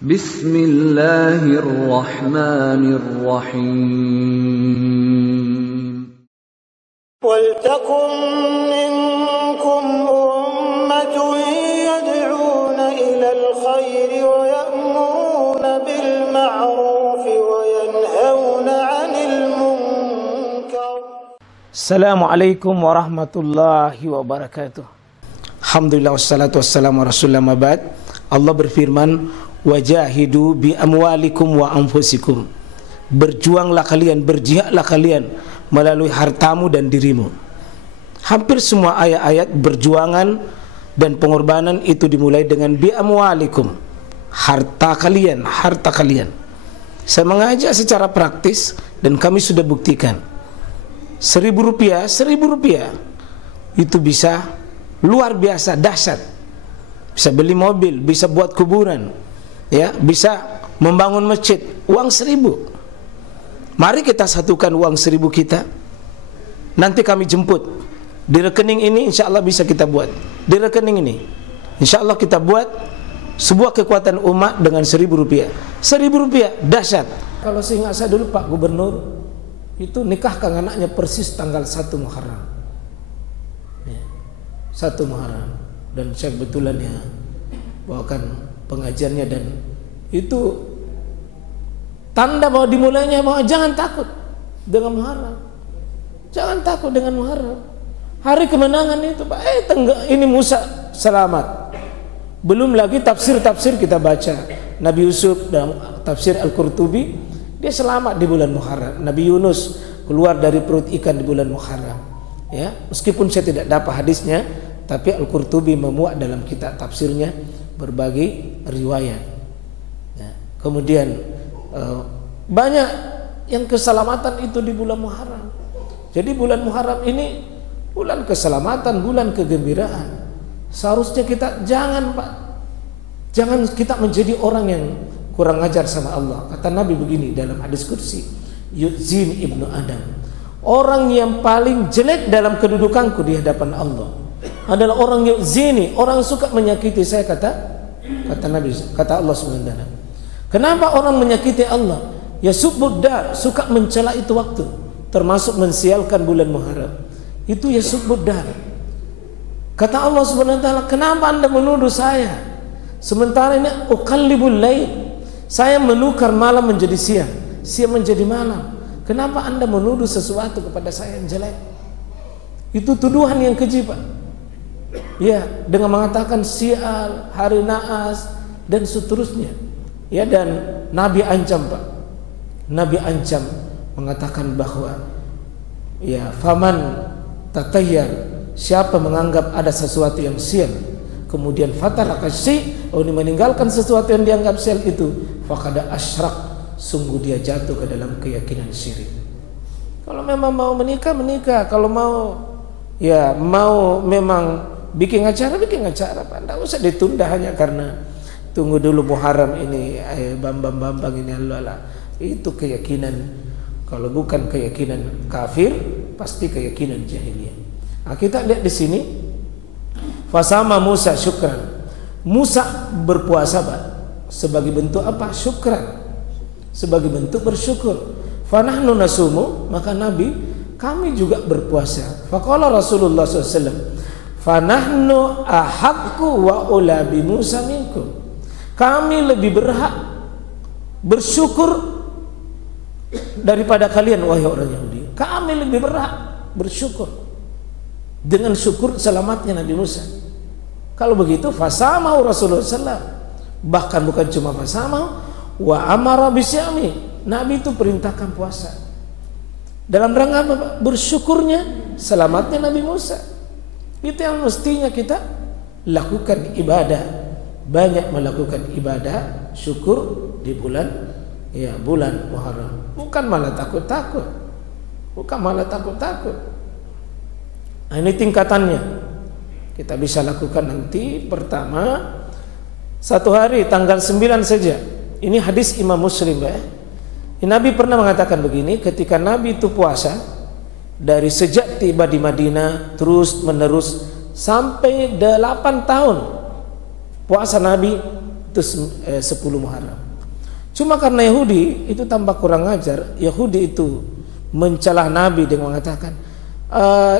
Bismillahirrahmanirrahim. وَلْتَكُنْ مِنْكُمْ أُمَّةٌ يَدْعُونَ إِلَى الْخَيْرِ وَيَأْمُرُونَ بِالْمَعْرُوفِ وَيَنْهَوْنَ عَنِ الْمُنْكَرِ. Assalamualaikum warahmatullahi wabarakatuh. Alhamdulillah wassalatu wassalamu ala rasulillah mabad. Allah berfirman, wajahidu bi amwalikum wa anfusikum. Berjuanglah kalian, berjihadlah kalian melalui hartamu dan dirimu. Hampir semua ayat-ayat berjuangan dan pengorbanan itu dimulai dengan bi amwalikum, harta kalian, harta kalian. Saya mengajak secara praktis dan kami sudah buktikan. Rp1.000 itu bisa luar biasa, dahsyat. Bisa beli mobil, bisa buat kuburan, ya, bisa membangun masjid. Uang 1.000. Mari kita satukan uang 1.000 kita. Nanti kami jemput. Di rekening ini insya Allah bisa kita buat. Di rekening ini insya Allah kita buat sebuah kekuatan umat dengan Rp1.000. Rp1.000 dahsyat. Kalau seingat saya dulu Pak Gubernur itu nikahkan anaknya persis tanggal 1 Muharram. Ya, 1 Muharram. Dan saya kebetulan ya bawakan pengajiannya, dan itu tanda bahwa dimulainya bahwa jangan takut dengan Muharram. Jangan takut dengan Muharram. Hari kemenangan itu Pak, ini Musa selamat. Belum lagi tafsir-tafsir kita baca. Nabi Yusuf dalam tafsir Al-Qurtubi, dia selamat di bulan Muharram. Nabi Yunus keluar dari perut ikan di bulan Muharram. Ya, meskipun saya tidak dapat hadisnya, tapi Al-Qurtubi memuat dalam kitab tafsirnya berbagai riwayat. Ya, kemudian banyak yang keselamatan itu di bulan Muharram. Jadi bulan Muharram ini bulan keselamatan, bulan kegembiraan. Seharusnya kita jangan kita menjadi orang yang kurang ajar sama Allah. Kata Nabi begini dalam hadis kursi, Yu'zin ibnu Adam, orang yang paling jelek dalam kedudukanku di hadapan Allah adalah orang yu'zini, orang suka menyakiti saya, kata Nabi, kata Allah SWT. Kenapa orang menyakiti Allah? Ya subuddar, suka mencela itu waktu, termasuk mensialkan bulan Muharram. Itu ya subuddar. Kata Allah SWT, kenapa anda menuduh saya? Sementara ini uqallibul lail, saya menukar malam menjadi siang, siang menjadi malam. Kenapa anda menuduh sesuatu kepada saya yang jelek? Itu tuduhan yang keji Pak. Ya, dengan mengatakan sial, hari naas dan seterusnya. Ya, dan Nabi ancam Pak. Nabi ancam mengatakan bahwa ya faman tatayyar, siapa menganggap ada sesuatu yang sial kemudian fataraka syai', ini meninggalkan sesuatu yang dianggap sial itu, faqad asyrak, sungguh dia jatuh ke dalam keyakinan syirik. Kalau memang mau menikah, kalau mau ya mau memang bikin acara Pak. Tidak usah ditunda hanya karena tunggu dulu Muharram ini, bambang ini Allah. Itu keyakinan, kalau bukan keyakinan kafir, pasti keyakinan jahiliyah. Nah, kita lihat di sini, fasama Musa syukran. Musa berpuasa Pak, sebagai bentuk apa? Syukran, sebagai bentuk bersyukur. Fanahnu nasumu, maka Nabi, kami juga berpuasa. Faqala Rasulullah SAW, fanahnu ahaqqu wa ula bi Musa minkum. Kami lebih berhak bersyukur daripada kalian wahai orang Yahudi. Kami lebih berhak bersyukur dengan syukur selamatnya Nabi Musa. Kalau begitu fasamahu Rasulullah SAW, bahkan bukan cuma fasamahu, wa amara bisyami, Nabi itu perintahkan puasa. Dalam rangka apa Pak? Bersyukurnya selamatnya Nabi Musa. Itu yang mestinya kita lakukan ibadah. Banyak melakukan ibadah syukur di bulan Muharram. Bukan malah takut-takut. Nah, ini tingkatannya. Kita bisa lakukan nanti. Pertama, satu hari tanggal 9 saja. Ini hadis Imam Muslim ya. Nabi pernah mengatakan begini, ketika Nabi itu puasa dari sejak tiba di Madinah terus menerus sampai 8 tahun puasa Nabi itu 10 Muharram. Cuma karena Yahudi itu tampak kurang ajar, Yahudi itu mencelah Nabi dengan mengatakan,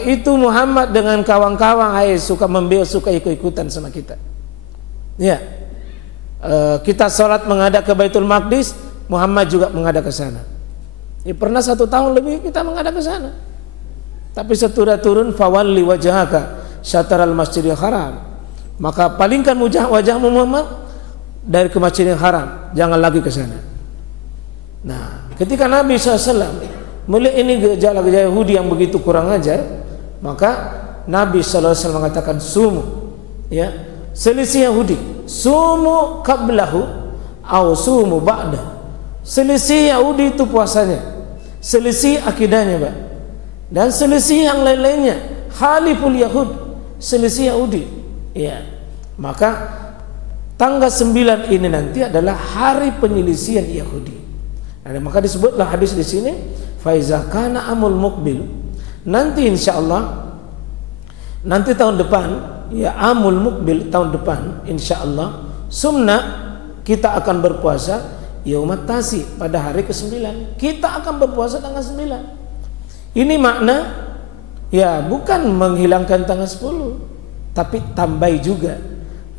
itu Muhammad dengan kawan-kawan suka membela, suka ikut-ikutan sama kita. Ya, kita sholat menghadap ke Baitul Maqdis, Muhammad juga menghadap ke sana. Ya, pernah 1 tahun lebih kita menghadap ke sana. Tapi setelah turun fawalli wajhaka syatral masjidil haram, maka palingkan wajahmu Muhammad dari ke Masjidil Haram, jangan lagi ke sana. Nah, ketika Nabi SAW melihat ini gejala-gejala Yahudi yang begitu kurang ajar, maka Nabi SAW mengatakan sumu, ya, selisih Yahudi, sumu qablahu au sumu ba'da. Selisih Yahudi itu puasanya, selisih akidahnya, Pak. Dan selisih yang lain-lainnya, khaliful Yahud, selisih Yahudi. Ya. Maka tanggal 9 ini nanti adalah hari penyelisihan Yahudi. Nah, maka disebutlah hadis di sini, faiza kana amul mukbil. Nanti insyaallah, nanti tahun depan, ya amul mukbil tahun depan insyaallah, sumna kita akan berpuasa yaumat tasi pada hari ke-9. Kita akan berpuasa tanggal 9. Ini makna ya bukan menghilangkan tanggal 10, tapi tambah juga.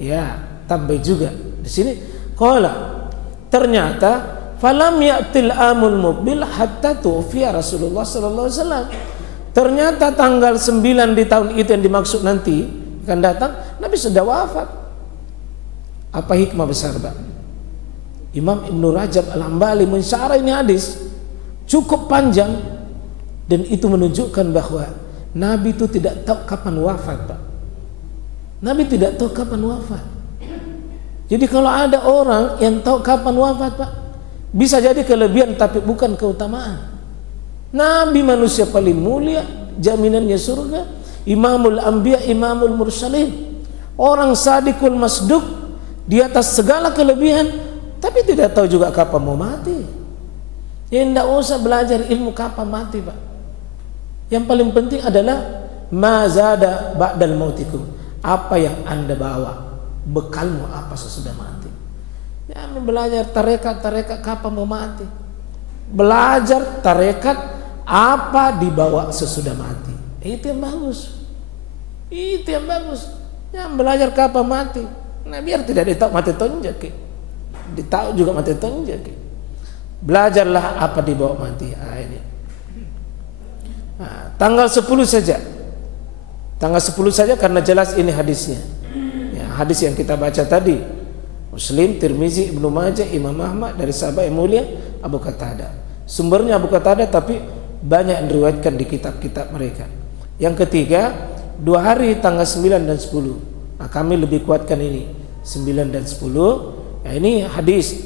Ya, tambah juga. Di sini qala ternyata falam ya'til amul muqbil hatta tufiya Rasulullah sallallahu alaihi wasallam. Ternyata tanggal 9 di tahun itu yang dimaksud nanti akan datang, Nabi sudah wafat. Apa hikmah besar, Pak? Imam Ibnu Rajab Al-Hambali mensyarah ini hadis cukup panjang. Dan itu menunjukkan bahwa Nabi itu tidak tahu kapan wafat, Pak. Nabi tidak tahu kapan wafat. Jadi kalau ada orang yang tahu kapan wafat, Pak, bisa jadi kelebihan tapi bukan keutamaan. Nabi manusia paling mulia, jaminannya surga, imamul anbiya, imamul mursalin, orang sadiqul masduq, di atas segala kelebihan, tapi tidak tahu juga kapan mau mati. Ya tidak usah belajar ilmu kapan mati, Pak. Yang paling penting adalah mazada ba'dal mautikum. Apa yang Anda bawa, bekalmu apa sesudah mati. Ya, belajar tarekat kapan mau mati. Belajar tarekat apa dibawa sesudah mati. Itu yang bagus. Itu yang bagus. Yang belajar kapan mati. Nah, biar tidak ditahu mati tonjak. Ditahu juga mati tonjak. Belajarlah apa dibawa mati. Ini. Nah, tanggal 10 saja. Tanggal 10 saja karena jelas ini hadisnya. Ya, hadis yang kita baca tadi. Muslim, Tirmizi, Ibnu Majah, Imam Ahmad dari sahabat yang mulia Abu Qatadah. Sumbernya Abu Qatadah tapi banyak yang diriwayatkan di kitab-kitab mereka. Yang ketiga, 2 hari tanggal 9 dan 10. Nah, kami lebih kuatkan ini 9 dan 10. Nah, ini hadis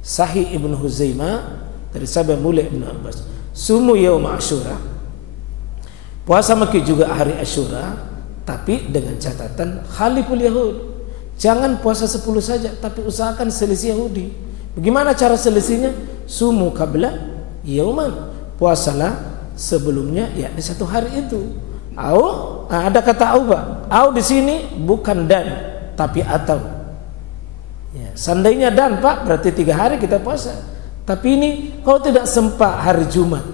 Sahih Ibnu Huzaimah dari sahabat mulia Ibnu Abbas. Sumu yaum Asyura. Puasa Mekki juga hari Asyura, tapi dengan catatan khaliful Yahud. Jangan puasa 10 saja, tapi usahakan selisih Yahudi. Bagaimana cara selisihnya? Sumu qabla yauman. Puasalah sebelumnya, yakni 1 hari itu. Au, ada kata au, Pak. Au di sini bukan dan, tapi atau. Ya, seandainya dan, Pak, berarti 3 hari kita puasa. Tapi ini kalau tidak sempat hari Jumat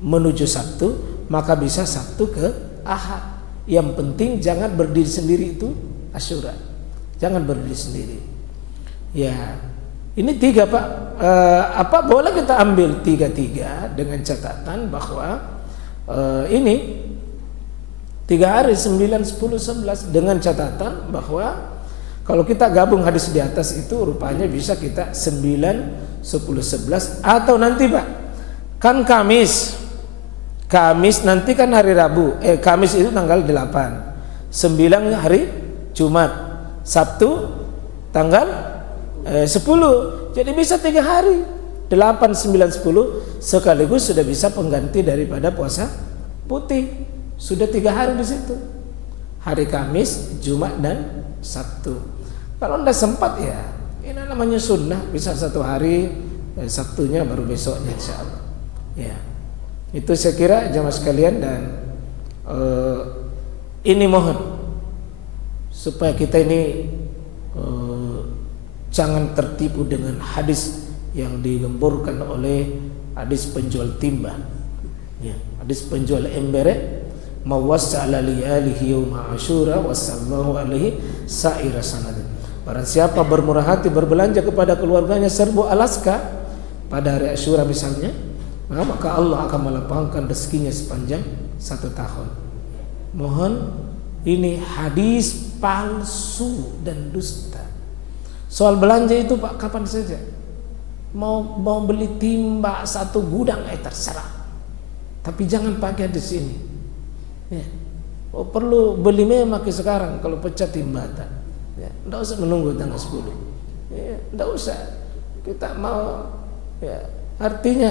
menuju Sabtu, maka bisa Sabtu ke Ahad. Yang penting jangan berdiri sendiri, itu Asyura. Jangan berdiri sendiri. Ya, ini 3, Pak. Apa boleh kita ambil 3 dengan catatan bahwa ini 3 hari 9, 10, 11 dengan catatan bahwa kalau kita gabung hadis di atas itu rupanya bisa kita 9, 10, 11 atau nanti, Pak, kan Kamis nanti kan hari Rabu. Kamis itu tanggal 8. 9 hari Jumat. Sabtu tanggal 10. Jadi bisa 3 hari. 8, 9, 10 sekaligus sudah bisa pengganti daripada puasa putih. Sudah 3 hari di situ. Hari Kamis, Jumat dan Sabtu. Kalau tidak sempat ya, ini namanya sunnah, bisa 1 hari, Sabtunya baru besoknya insyaallah. Ya. Itu saya kira jamaah sekalian, dan ini mohon supaya kita ini Jangan tertipu dengan hadis yang digemburkan oleh hadis penjual timba, ya, hadis penjual embere, mawassala li alihi yawma asyura wassallallahu alaihi sa'ira sanad. Barang siapa bermurah hati berbelanja kepada keluarganya serbu Alaska pada hari Asyura misalnya, maka Allah akan melapangkan rezekinya sepanjang 1 tahun. Mohon, ini hadis palsu dan dusta. Soal belanja itu Pak, kapan saja mau beli timba 1 gudang terserah, tapi jangan pakai di sini. Ya. Oh, perlu beli memang sekarang kalau pecah timbatan. Ya, tidak usah menunggu tanggal 10. Ya, tidak usah. Kita mau, ya, artinya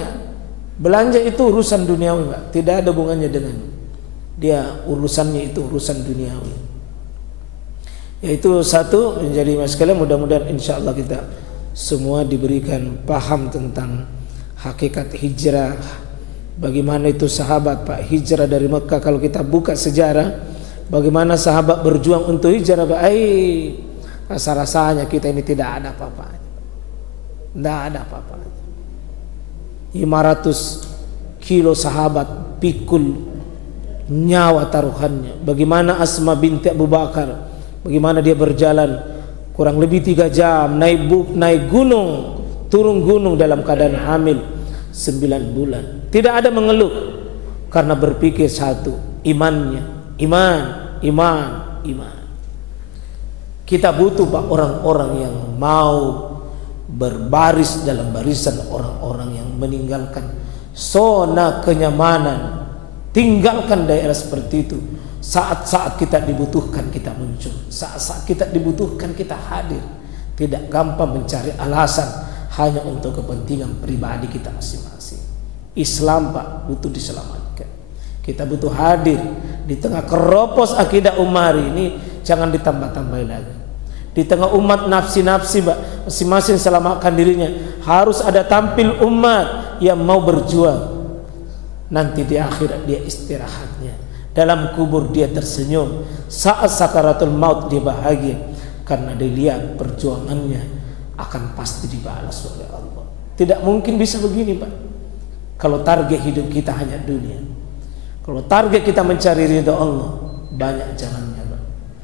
belanja itu urusan duniawi, Pak. Tidak ada hubungannya dengan dia, urusannya itu urusan duniawi. Yaitu satu. Jadi mas sekalian, mudah-mudahan insya Allah kita semua diberikan paham tentang hakikat hijrah. Bagaimana itu sahabat Pak hijrah dari Mekah. Kalau kita buka sejarah, bagaimana sahabat berjuang untuk hijrah, Pak, rasa-rasanya kita ini tidak ada apa-apa. Tidak ada apa-apa. 500 kilo sahabat pikul nyawa taruhannya. Bagaimana Asma binti Abu Bakar, bagaimana dia berjalan kurang lebih 3 jam naik gunung, turun gunung dalam keadaan hamil 9 bulan. Tidak ada mengeluh karena berpikir satu, imannya, iman. Kita butuh Pak orang-orang yang mau berbaris dalam barisan orang-orang yang meninggalkan zona kenyamanan, tinggalkan daerah seperti itu. Saat-saat kita dibutuhkan kita muncul, saat-saat kita dibutuhkan kita hadir. Tidak gampang mencari alasan hanya untuk kepentingan pribadi kita masing-masing. Islam Pak butuh diselamatkan. Kita butuh hadir di tengah keropos akidah Umari ini, jangan ditambah-tambahin lagi. Di tengah umat nafsi-nafsi Pak, masing-masing selamatkan dirinya. Harus ada tampil umat yang mau berjuang. Nanti di akhirat dia istirahatnya, dalam kubur dia tersenyum, saat sakaratul maut dia bahagia karena dilihat perjuangannya akan pasti dibalas oleh Allah. Tidak mungkin bisa begini Pak kalau target hidup kita hanya dunia. Kalau target kita mencari ridha Allah, banyak jalan